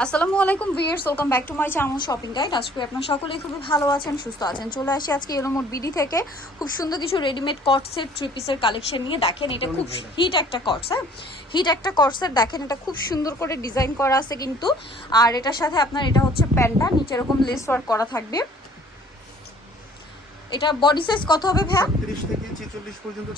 আসসালামু আলাইকুম viewers welcome back to my channel shopping guide. আজকে আপনার সকলেই খুবই ভালো আছেন সুস্থ আছেন। চলে আসি আজকে এলোমোট বিডি থেকে। খুব সুন্দর কিছু রেডিমেড কটসের থ্রি পিসের কালেকশন নিয়ে দেখেন এটা খুব হিট একটা কটস হ্যাঁ? হিট একটা কটসের দেখেন এটা খুব সুন্দর করে ডিজাইন করা আছে কিন্তু। আর এটার সাথে আপনার এটা হচ্ছে প্যান্টটা নিচে এরকম লেস ওয়ার্ক করা থাকবে। এটা বডি সাইজ কত হবে ভাইয়া? 30 থেকে 46 পর্যন্ত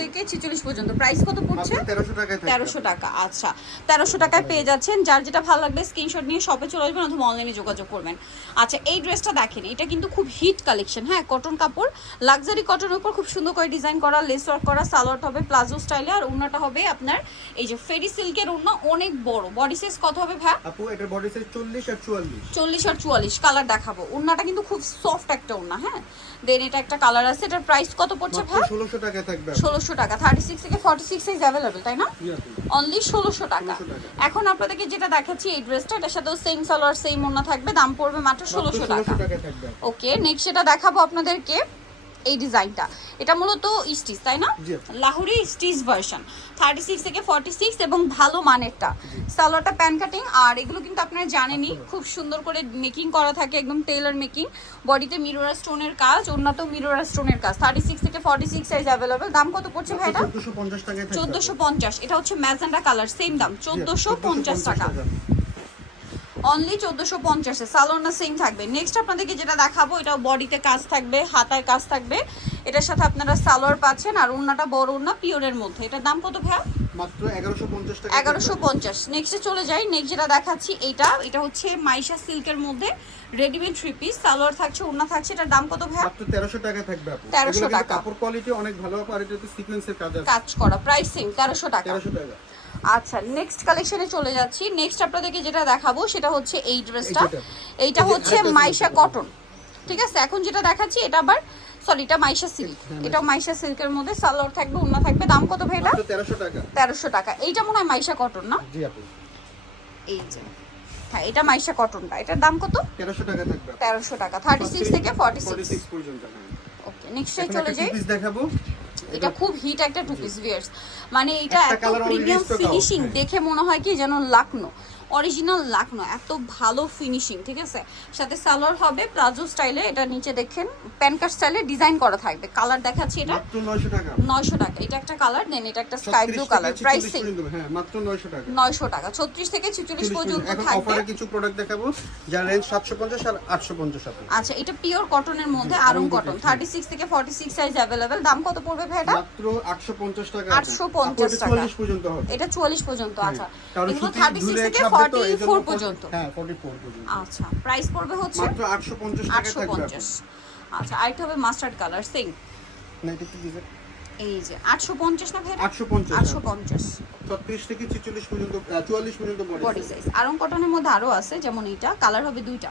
থেকে ছিচল্লিশ পর্যন্ত। প্রাইস কত পড়ছে? 1300 টাকায় থাকবে তেরোশো টাকা আচ্ছা। তেরোশো টাকায় পেয়ে যাচ্ছেন। যার যেটা ভালো লাগবে স্ক্রিনশট নিয়ে শপে চলে আসবেন অথবা অনলাইনে যোগাযোগ করবেন। আচ্ছা এই ড্রেসটা দেখেন এটা কিন্তু খুব হিট কালেকশন হ্যাঁ? কটন কাপড় লাক্সারি কটনের উপর খুব সুন্দর করে ডিজাইন করা লেস ওয়ার্ক করা সালোয়ার হবে প্লাজো স্টাইলে আর ওড়নাটা হবে আপনার এই যে ফেরি সিল্কের ওড়না অনেক বড়। বডি সাইজ কত হবে ভাই আপু এটার বডি সাইজ 40 আর 44 চল্লিশ আর চুয়াল্লিশ কালার দেখাবো। ওড়নাটা কিন্তু খুব সফট একটা ওড়না হ্যাঁ? দেন এটা একটা কালার আছে এটার প্রাইস কত পড়ছে ভাই 1600 টাকা থাকবে। ষোলোশো টাকা থার্টি সিক্স থেকে ফর্টি সিক্স সাইজ অ্যাভেলেবেল তাই না অনলি ষোলোশো টাকা 1600 টাকা। এখন আপনাদেরকে যেটা দেখাচ্ছি এই ড্রেসটা এটার সাথেও সেম সালোয়ার সেম ওড়না থাকবে দাম পড়বে মাত্র ষোলোশো টাকা 1600 টাকায় থাকবে আপু। ওকে নেক্সট সেটা দেখাবো আপনাদেরকে এই ডিজাইনটা। এটা মূলত স্টিচ তাই না? জি। Lahori stitch version thirty six থেকে ফর্টি সিক্স এবং ভালো মানেরটা। সালোয়ারটা প্যান কাটিং আর এগুলো কিন্তু আপনারা জানেনই খুব সুন্দর করে মেকিং করা থাকে একদম টেলার মেকিং বডিতে মিরোরা স্টোনের কাজ ওড়নাতেও মিরোরা স্টোনের কাজ। থার্টি সিক্স থেকে ফর্টি সিক্স সাইজ অ্যাভেলেবেল দাম কত পড়ছে ভাই এটা? 1450 চোদ্দোশো পঞ্চাশ। এটা হচ্ছে ম্যাজেন্ডা কালার সেম দাম চোদ্দোশো পঞ্চাশ টাকা। অনলি চোদ্দোশো পঞ্চাশে। সালোনা সিং থাকবে। নেক্সট আপনাদেরকে যেটা দেখাবো, এটাও বডিতে কাজ থাকবে, হাতায় কাজ থাকবে। এটার সাথে আপনারা সালোয়ার পাচ্ছেন আর ওড়নাটা বড় ওড়না পিওরের মধ্যে। এটার দাম কত ভাইয়া? মাত্র 1150 টাকা। এগারোশো পঞ্চাশ। নেক্সটে চলে যাই। নেক্সট যেটা দেখাচ্ছি এটা এটা হচ্ছে মাইশা সিল্কের মধ্যে রেডিমেড থ্রি পিস সালোয়ার থাকছে ওড়না থাকছে। এটার দাম কত ভাইয়া? মাত্র 1300 টাকায় থাকবে আপু। 1300 টাকা। কাপড় কোয়ালিটি অনেক ভালো আর এটাতে সিকোয়েন্সের কাজ আছে। কাজ করা প্রাইস সেম তেরোশো টাকা। 1300 টাকা। আচ্ছা নেক্সট কালেকশনে চলে যাচ্ছি। নেক্সট আপনাদেরকে যেটা দেখাবো সেটা হচ্ছে এই ড্রেসটা এইটা। হচ্ছে মাইশা কটন ঠিক আছে? এখন যেটা দেখাচ্ছি এটা আবার সরি এটা মাইশা সিল্ক। হ্যাঁ, এটা মাইশা সিল্কের মধ্যে সালোয়ার থাকবে ওড়না থাকবে। দাম কত ভাই এটা? 1300 টাকা। তেরোশো টাকা। এইটা মনে হয় মাইশা কটন না? জি আপু। এই যে। হ্যাঁ এটা মাইশা কটনটা। এটার দাম কত? 1300 টাকা থাকবে। আপু। তেরোশো টাকা। থার্টি সিক্স থেকে ফর্টি সিক্স 46 পর্যন্ত হ্যাঁ। ওকে নেক্সট চলে যাই। piece দেখাবো। এটা খুব হিট একটা টু পিস ভিয়ার্স মানে এটা একটা এত প্রিমিয়াম ফিনিশিং। দেখে মনে হয় কি যেন লাকনো। অরিজিনাল লাকনো এত ভালো ফিনিশিং ঠিক আছে? সাথে সালোয়ার হবে প্লাজো স্টাইলে এটা নিচে দেখেন প্যানকার স্টাইলে ডিজাইন করা থাকবে। কালার দেখাচ্ছি এটা। মাত্র 900 টাকা। নয়শো টাকা। এটা একটা কালার দেন এটা একটা sky blue colour 46 price same পর্যন্ত, হ্যাঁ মাত্র 900 টাকা। নয়শো টাকা। ছত্রিশ থেকে ছিচল্লিশ 40 পর্যন্ত। থাকবে। কিছু প্রোডাক্ট দেখাবো যার রেঞ্জ 750 আর 850 আপু আচ্ছা এটা পিওর কটনের মধ্যে আরং কটন থার্টি সিক্স থেকে ফর্টি সিক্স সাইজ অ্যাভেলেবেল দাম কত পড়বে ভাই এটা মাত্র 850 টাকা 850 টাকা। 44 পর্যন্ত হবে। এটা চুয়াল্লিশ পর্যন্ত আচ্ছা। কারণ এগুলো থার্টি সিক্স থেকে খাবে এই জন্য ফোর 40 পর্যন্ত। হ্যাঁ 44 পর্যন্ত। আচ্ছা প্রাইস পড়বে হচ্ছে? মাত্র 850 টাকা থাকবে আপু। পঞ্চাশ। আচ্ছা আরেকটা হবে মাস্টার্ড কালার সেম না এটা কি দিবেন এই যে না ভাই 850 36 থেকে 46 পর্যন্ত আহ, 44 পর্যন্ত বডি বডি সাইজ আরং কটনের মধ্যে আরও আছে যেমন এইটা। কালার হবে দুইটা।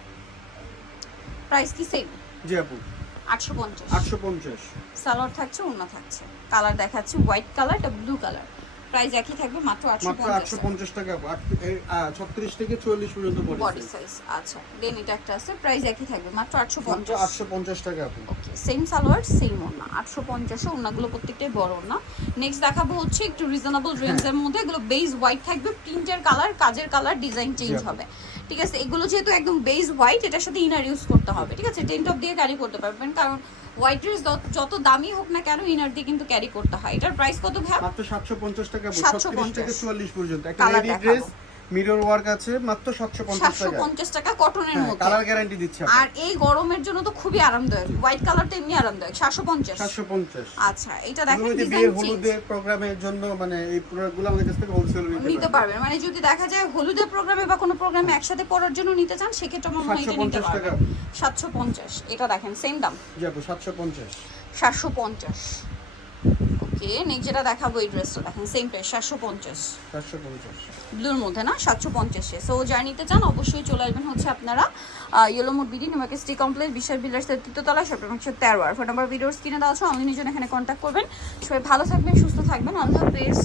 প্রাইস কি সেম জি আপু আটশো পঞ্চাশ। 850 সালোয়ার থাকছে অন্য থাকছে। কালার দেখাচ্ছি হোয়াইট কালার এটা ব্লু কালার প্রাইস একই থাকবে মাত্র আটশো পঞ্চাশ। 850 টাকা আপু আট- এই, আহ, 36 থেকে 44 পর্যন্ত বডি সাইজ আচ্ছা। দেন এটা একটা আছে প্রাইস একই থাকবে মাত্র আটশো মাত্র পঞ্চাশ। 850 টাকা আপু। ওকে সেম সালোয়ার সেম ওনা আটশো ওনাগুলো ওড়নাগুলো প্রত্যেকটাই বড় ওনা নেক্সট দেখাবো হচ্ছে একটু রিজনেবল রেঞ্জের মধ্যে। এগুলো বেস হোয়াইট থাকবে প্রিন্টের কালার কাজের কালার ডিজাইন চেঞ্জ হবে। ঠিক আছে এগুলো যেহেতু একদম বেস হোয়াইট এটার সাথে ইনার ইউজ করতে হবে ঠিক আছে? টেন টপ দিয়ে ক্যারি করতে পারবেন কারণ হোয়াইট ড্রেস যত দামি হোক না কেন ইনার দিয়ে কিন্তু ক্যারি করতে হয়। এটার প্রাইস কত ভাই মাত্র 750 টাকা সাতশো 750 36 থেকে 44 পর্যন্ত। একটা লেডি ড্রেস মিরর ওয়ার্ক আছে মাত্র 750 সাতশো টাকা কটনের হ্যাঁ মধ্যে। কালার গ্যারান্টি দিচ্ছে আর এই গরমের জন্য তো খুবই আরামদায়ক। হোয়াইট কালারটা এমনি আরামদায়ক। সাতশো পঞ্চাশ। 750 আচ্ছা এটা দেখেন বিয়ে চেঞ্জ হলুদে প্রোগ্রামের জন্য মানে এই প্রোডাক্টগুলো আমাদের কাছ থেকে হোলসেল নিতে পারবেন। মানে যদি দেখা যায় হলুদের প্রোগ্রামে বা কোনো প্রোগ্রামে একসাথে পড়ার জন্য নিতে চান সেক্ষেত্রে আমার মনে হয় এটা নিতে 750 টাকা। পারবেন সাতশো পঞ্চাশ। এটা দেখেন সেম দাম। জি আপু 750 সাতশো পঞ্চাশ। ওকে নেক্সট যেটা দেখাবো এই ড্রেসটা দেখেন সেম প্রাইস সাতশো পঞ্চাশ। 750 ব্লুর মধ্যে না সাতশো পঞ্চাশে সো যারা নিতে চান অবশ্যই চলে আসবেন হচ্ছে আপনারা ইয়েলো মোড বিডি নিমাকে স্টি কমপ্লেক্স বিশাল বিল্ডার্সের তৃতীয়তলায় সব একশো তেরো। আর ফোন নাম্বার ভিডিওস কিনে দেওয়া আছে অনলাইনের জন্য এখানে কন্ট্যাক্ট করবেন। সবাই ভালো থাকবেন সুস্থ থাকবেন। অল দ্য হাফেজ।